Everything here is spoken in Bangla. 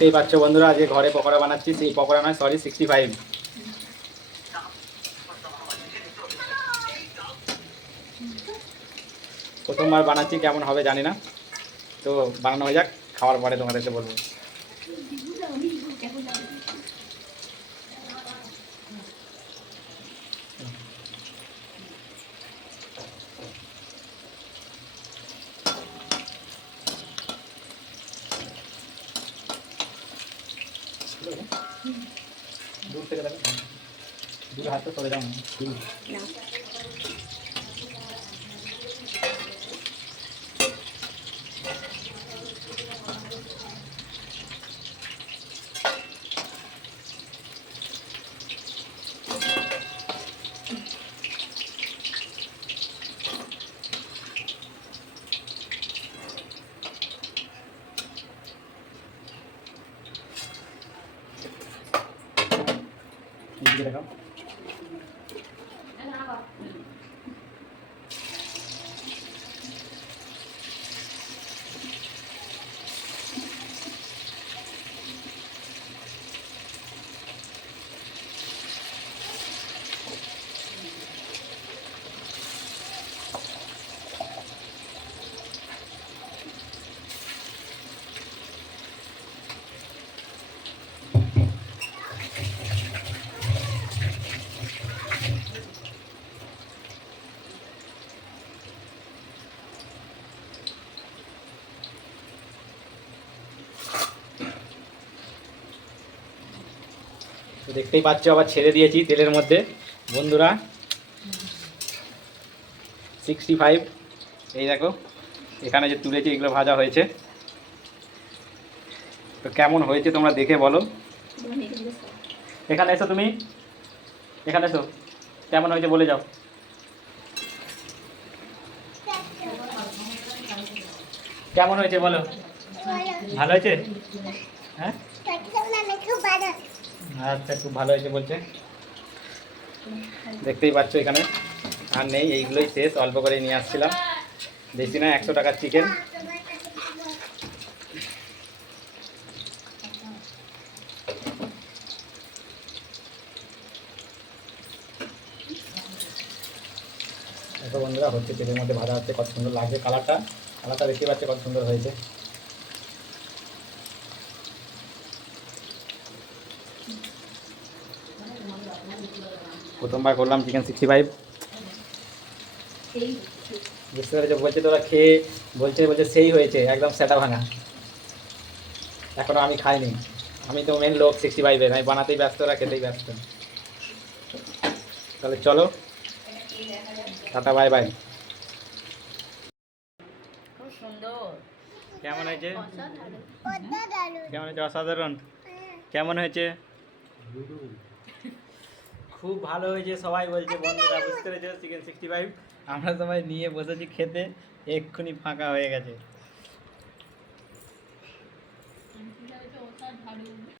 দেখতেই পাচ্ছ বন্ধুরা, আজকে ঘরে পকোড়া বানাচ্ছি। সেই পকোড়া নয়, সরি, 65। প্রথমবার বানাচ্ছি, কেমন হবে জানি না। তো বানানো হয়ে যাক, খাওয়ার পরে তোমাদেরকে বলবো। দূর থেকে দেখো, দূর হাত তো সরে যাও না। দিকে দেখাও। তো দেখতেই পাচ্ছ, আবার ছেড়ে দিয়েছি তেলের মধ্যে বন্ধুরা। 65, এই দেখো এখানে যে তুলেছি এগুলো ভাজা হয়েছে। তো কেমন হয়েছে তোমরা দেখে বলো। এখানে এসো, তুমি এখানে এসো, কেমন হয়েছে বলে যাও। কেমন হয়েছে বলো। ভালো হয়েছে? হ্যাঁ, আচ্ছা, খুব ভালো হয়েছে বলছে। দেখতেই পাচ্ছ এখানে আর নেই, এইগুলোই শেষ। অল্প করে নিয়ে আসছিলাম, বেশি না, 100 টাকার চিকেন। দেখো বন্ধুরা, হচ্ছে তেলের মধ্যে ভাজা হচ্ছে, কত সুন্দর লাগছে কালারটা। কালারটা দেখতে পাচ্ছে কত সুন্দর হয়েছে। প্রথমবার করলাম চিকেন 65। বুঝতে পেরেছো? বলছে তোরা খেয়ে, বলছে সেই হয়েছে, একদম সেটা ভাঙা। এখনো আমি খাইনি, আমি তো মেন লোক 65-এর, আমি বানাতেই ব্যস্ত, ওরা খেতেই ব্যস্ত। তাহলে চলো, টাটা, বাই বাই। খুব সুন্দর। কেমন হয়েছে? অসাধারণ। কেমন হয়েছে? অসাধারণ। কেমন হয়েছে? খুব ভালো হয়েছে সবাই বলছে বন্ধুরা। বুঝতে পেরেছো? চিকেন 65 আমরা সবাই নিয়ে বসেছি খেতে, এক্ষুনি ফাঁকা হয়ে গেছে।